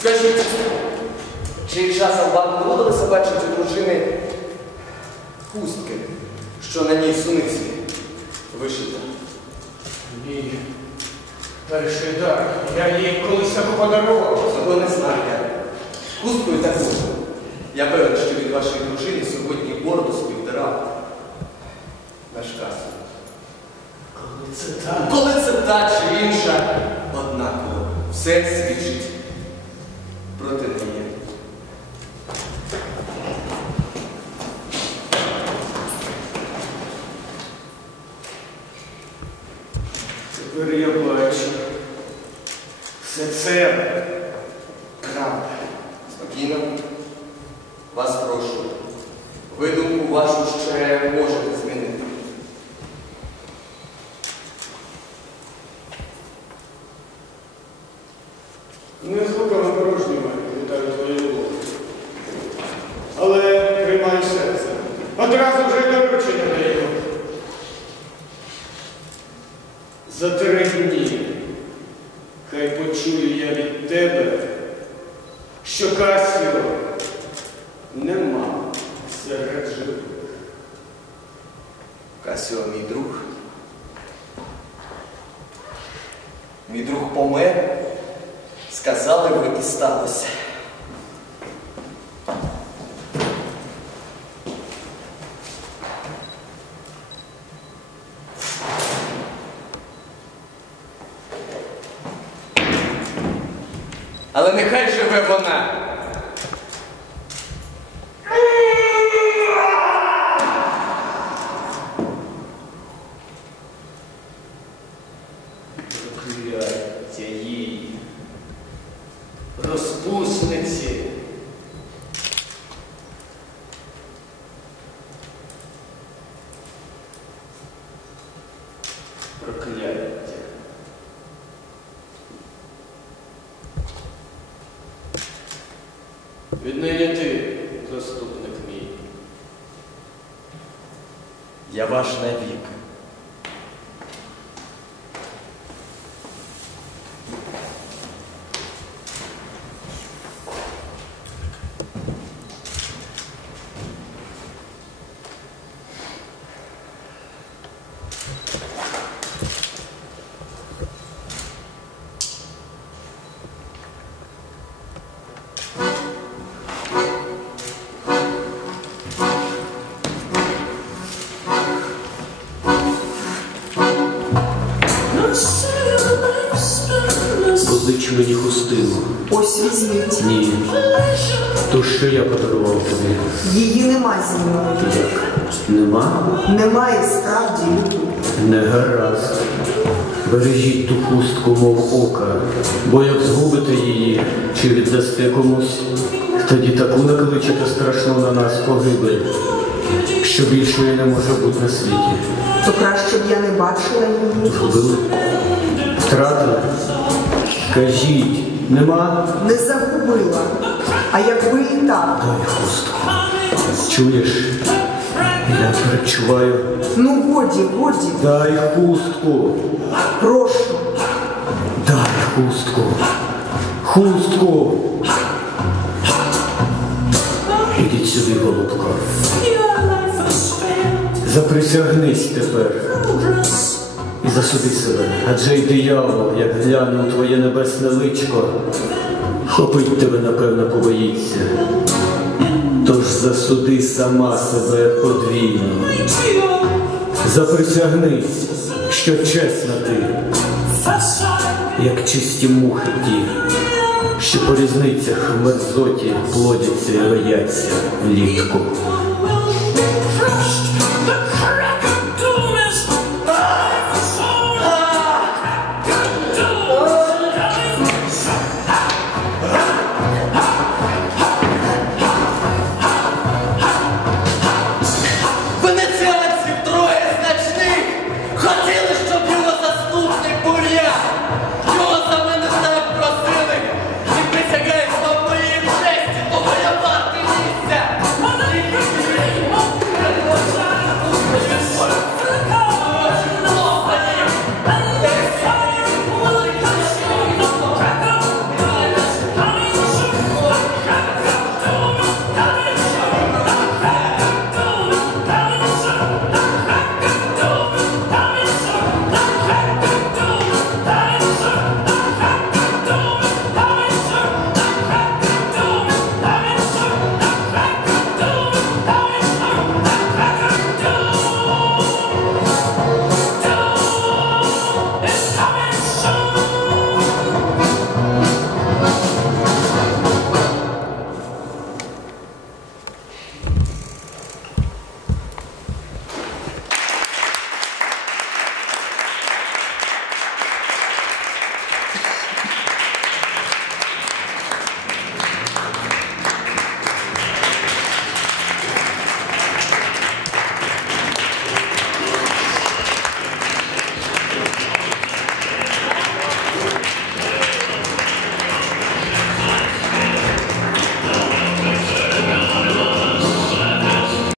Скажіть, чи часом вам доводилося бачити дружини хустки, що на ній суниці вишита? Ні. Перший дар. Я їй колись таку подарував. Цього не знаю я. Хусткою також. Я певен, що від вашої дружини сьогодні бороду співтирав наш касу. Коли це так. Коли це та чи інша, однаково все свідчить проти неї. Тепер я бачу. Це правда. Спокійно. Вас прошу. Ви думку вашу ще можете змінити. Не звуками порожніми вітаю твою волю. Але приймай серце. Одразу вже й доручення даю. За три дні хай почую я від тебе, що Касіо нема серед живих. Касіо, мій друг. Мій друг помер. Сказали ви і сталося. Але нехай живе вона. Віднині ти, заступник мій. Я ваш навік. Ось візьміть. Ні. То що я подарував тобі? Її нема зі мною. Як? Нема? Немає справді. Не гаразд. Бережіть ту хустку, мов ока, бо як згубите її чи віддасте комусь, тоді таку накличете страшну на нас погибель, що більшої не може бути на світі. То краще б я не бачила її. Згубили? Втратили? Кажіть, нема? Не загубила. А якби і так. Дай хустку. Чуєш? Я перечуваю. Ну годі, годі, Дай хустку. прошу. Дай хустку. Хустку. Ідіть сюди, голубко. Заприсягнись тепер. Засуди себе. Адже й диявол, як гляне у твоє небесне личко, хопить тебе, напевно, побоїться. Тож засуди сама себе подвійно. Заприсягнись, що чесна ти, як чисті мухи ті, що по різницях в мерзоті плодяться і рояться влітку. Gracias.